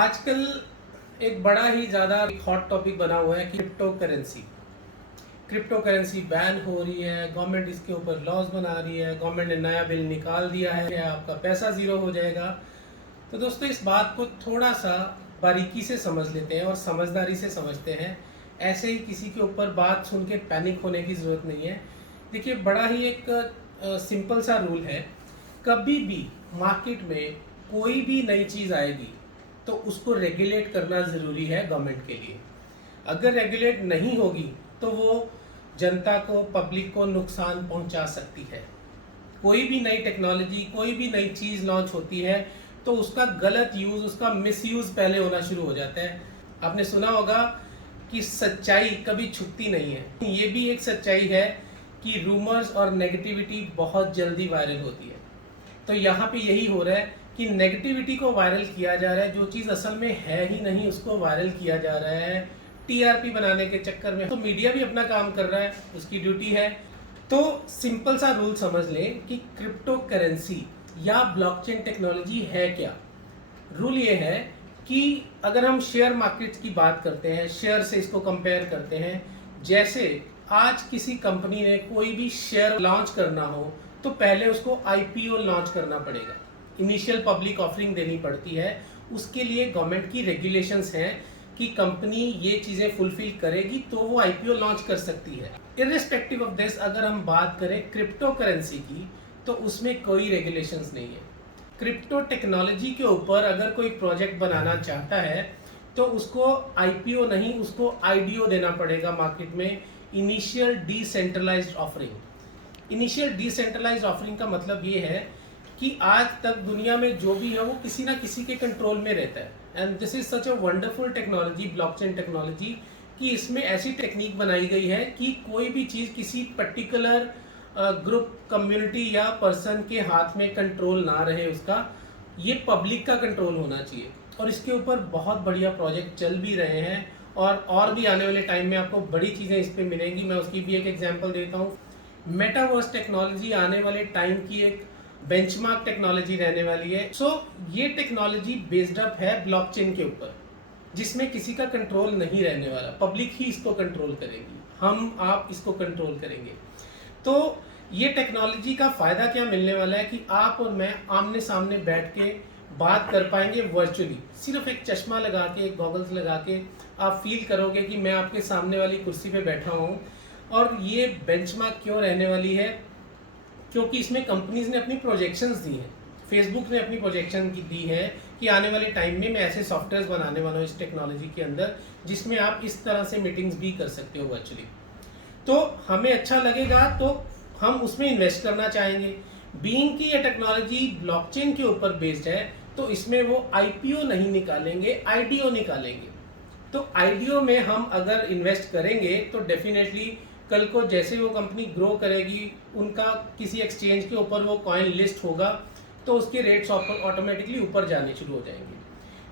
आजकल एक बड़ा ही ज़्यादा हॉट टॉपिक बना हुआ है crypto currency. Crypto currency ban हो रही है, गवर्नमेंट इसके ऊपर लॉज बना रही है, गवर्नमेंट ने नया बिल निकाल दिया है कि आपका पैसा ज़ीरो हो जाएगा। तो दोस्तों इस बात को थोड़ा सा बारीकी से समझ लेते हैं और समझदारी से समझते हैं। ऐसे ही किसी के ऊपर बात सुन के पैनिक होने की ज़रूरत नहीं है। देखिए बड़ा ही एक सिंपल सा रूल है, कभी भी मार्केट में कोई भी नई चीज़ आएगी तो उसको रेगुलेट करना ज़रूरी है गवर्नमेंट के लिए। अगर रेगुलेट नहीं होगी तो वो जनता को, पब्लिक को नुकसान पहुंचा सकती है। कोई भी नई टेक्नोलॉजी, कोई भी नई चीज़ लॉन्च होती है तो उसका गलत यूज़, उसका मिसयूज़ पहले होना शुरू हो जाता है। आपने सुना होगा कि सच्चाई कभी छुपती नहीं है। ये भी एक सच्चाई है कि रूमर्स और नेगेटिविटी बहुत जल्दी वायरल होती है। तो यहाँ पे यही हो रहा है कि नेगेटिविटी को वायरल किया जा रहा है, जो चीज़ असल में है ही नहीं उसको वायरल किया जा रहा है टीआरपी बनाने के चक्कर में। तो मीडिया भी अपना काम कर रहा है, उसकी ड्यूटी है। तो सिंपल सा रूल समझ लें कि क्रिप्टो करेंसी या ब्लॉकचेन टेक्नोलॉजी है क्या। रूल ये है कि अगर हम शेयर मार्केट की बात करते हैं, शेयर से इसको कंपेयर करते हैं, जैसे आज किसी कंपनी ने कोई भी शेयर लॉन्च करना हो तो पहले उसको आईपीओ लॉन्च करना पड़ेगा, इनिशियल पब्लिक ऑफरिंग देनी पड़ती है। उसके लिए गवर्नमेंट की रेगुलेशंस हैं कि कंपनी ये चीज़ें फुलफिल करेगी तो वो आईपीओ लॉन्च कर सकती है। इर्रिस्पेक्टिव ऑफ दिस अगर हम बात करें क्रिप्टो करेंसी की तो उसमें कोई रेगुलेशंस नहीं है। क्रिप्टो टेक्नोलॉजी के ऊपर अगर कोई प्रोजेक्ट बनाना चाहता है तो उसको आईपीओ नहीं, उसको आईडीओ देना पड़ेगा मार्केट में, initial decentralised offering. Initial decentralised offering का मतलब ये है कि आज तक दुनिया में जो भी है वो किसी ना किसी के कंट्रोल में रहता है। And this is such a wonderful technology, blockchain technology, कि इसमें ऐसी टेक्निक बनाई गई है कि कोई भी चीज़ किसी पर्टिकुलर ग्रुप, कम्युनिटी या पर्सन के हाथ में कंट्रोल ना रहे उसका, ये पब्लिक का कंट्रोल होना चाहिए। और इसके ऊपर बहुत बढ़िया प्रोजेक्ट चल भी रहे हैं और भी आने वाले टाइम में आपको बड़ी चीज़ें इस पर मिलेंगी। मैं उसकी भी एक एग्जाम्पल देता हूँ। मेटावर्स टेक्नोलॉजी आने वाले टाइम की एक बेंचमार्क टेक्नोलॉजी रहने वाली है। ये टेक्नोलॉजी बेस्ड अप है ब्लॉकचेन के ऊपर, जिसमें किसी का कंट्रोल नहीं रहने वाला, पब्लिक ही इसको कंट्रोल करेगी, हम आप इसको कंट्रोल करेंगे। तो ये टेक्नोलॉजी का फ़ायदा क्या मिलने वाला है कि आप और मैं आमने सामने बैठ के बात कर पाएंगे वर्चुअली। सिर्फ एक चश्मा लगा के, एक गॉगल्स लगा के आप फील करोगे कि मैं आपके सामने वाली कुर्सी पे बैठा हूँ। और ये बेंचमार्क क्यों रहने वाली है? क्योंकि इसमें कंपनीज ने अपनी प्रोजेक्शंस दी हैं। फेसबुक ने अपनी प्रोजेक्शन दी है कि आने वाले टाइम में मैं ऐसे सॉफ्टवेयर बनाने वाला हूँ इस टेक्नोलॉजी के अंदर जिसमें आप इस तरह से मीटिंग्स भी कर सकते हो वर्चुअली। तो हमें अच्छा लगेगा तो हम उसमें इन्वेस्ट करना चाहेंगे। बीइंग की ये टेक्नोलॉजी ब्लॉकचेन के ऊपर बेस्ड है तो इसमें वो आईपीओ नहीं निकालेंगे, आईडीओ निकालेंगे। तो आईडीओ में हम अगर इन्वेस्ट करेंगे तो डेफिनेटली कल को जैसे वो कंपनी ग्रो करेगी, उनका किसी एक्सचेंज के ऊपर वो कॉइन लिस्ट होगा तो उसके रेट्स ऑटोमेटिकली ऊपर जाने शुरू हो जाएंगे।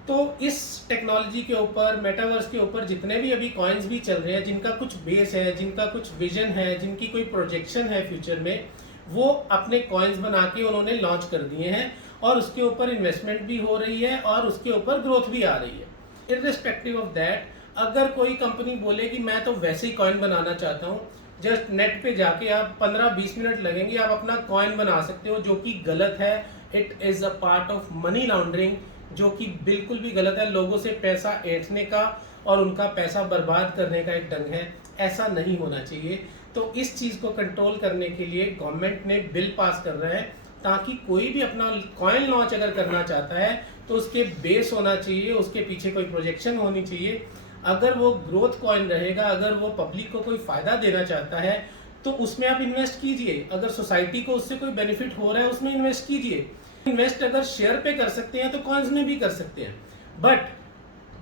तो इस टेक्नोलॉजी के ऊपर, मेटावर्स के ऊपर जितने भी अभी कॉइन्स भी चल रहे हैं, जिनका कुछ बेस है, जिनका कुछ विजन है, जिनकी कोई प्रोजेक्शन है फ्यूचर में, वो अपने कॉइन्स बना के उन्होंने लॉन्च कर दिए हैं और उसके ऊपर इन्वेस्टमेंट भी हो रही है और उसके ऊपर ग्रोथ भी आ रही है। इर्रिस्पेक्टिव ऑफ दैट, अगर कोई कंपनी बोले कि मैं तो वैसे ही कॉइन बनाना चाहता हूँ, जस्ट नेट पे जाके आप 15-20 मिनट लगेंगे, आप अपना कॉइन बना सकते हो, जो कि गलत है। It is a part of money laundering, जो कि बिल्कुल भी गलत है। लोगों से पैसा ऐंठने का और उनका पैसा बर्बाद करने का एक ढंग है, ऐसा नहीं होना चाहिए। तो इस चीज़ को कंट्रोल करने के लिए गवर्नमेंट ने बिल पास कर रहा है ताकि कोई भी अपना कॉइन लॉन्च अगर करना चाहता है तो उसके बेस होना चाहिए, उसके पीछे कोई प्रोजेक्शन होनी चाहिए। अगर वो ग्रोथ कॉइन रहेगा, अगर वो पब्लिक को कोई फ़ायदा देना चाहता है तो उसमें आप इन्वेस्ट कीजिए। अगर सोसाइटी को उससे कोई बेनिफिट हो रहा है उसमें इन्वेस्ट कीजिए। इन्वेस्ट अगर शेयर पे कर सकते हैं तो कॉइन्स में भी कर सकते हैं। बट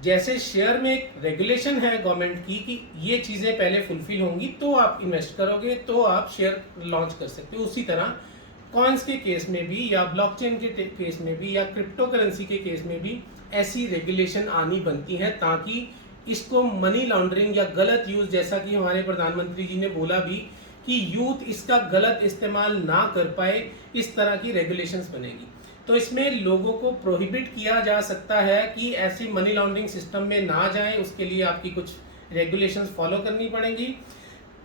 जैसे शेयर में एक रेगुलेशन है गवर्नमेंट की कि ये चीज़ें पहले फुलफिल होंगी तो आप इन्वेस्ट करोगे तो आप शेयर लॉन्च कर सकते हो, उसी तरह कॉइन्स के केस में भी या ब्लॉकचेन के केस में भी या क्रिप्टो करेंसी के केस में भी ऐसी रेगुलेशन आनी बनती है ताकि इसको मनी लॉन्ड्रिंग या गलत यूज़, जैसा कि हमारे प्रधानमंत्री जी ने बोला भी कि यूथ इसका गलत इस्तेमाल ना कर पाए, इस तरह की रेगुलेशंस बनेगी। तो इसमें लोगों को प्रोहिबिट किया जा सकता है कि ऐसी मनी लॉन्ड्रिंग सिस्टम में ना जाएं, उसके लिए आपकी कुछ रेगुलेशंस फॉलो करनी पड़ेंगी।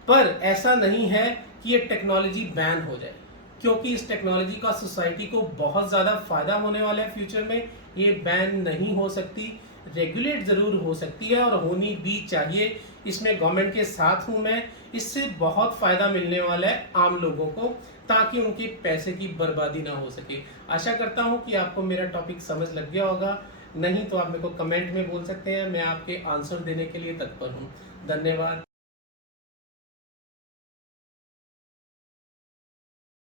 पर ऐसा नहीं है कि ये टेक्नोलॉजी बैन हो जाए, क्योंकि इस टेक्नोलॉजी का सोसाइटी को बहुत ज़्यादा फायदा होने वाला है फ्यूचर में। ये बैन नहीं हो सकती, रेगुलेट ज़रूर हो सकती है और होनी भी चाहिए। इसमें गवर्नमेंट के साथ हूँ मैं, इससे बहुत फ़ायदा मिलने वाला है आम लोगों को, ताकि उनके पैसे की बर्बादी ना हो सके। आशा करता हूँ कि आपको मेरा टॉपिक समझ लग गया होगा। नहीं तो आप मेरे को कमेंट में बोल सकते हैं, मैं आपके आंसर देने के लिए तत्पर हूँ। धन्यवाद।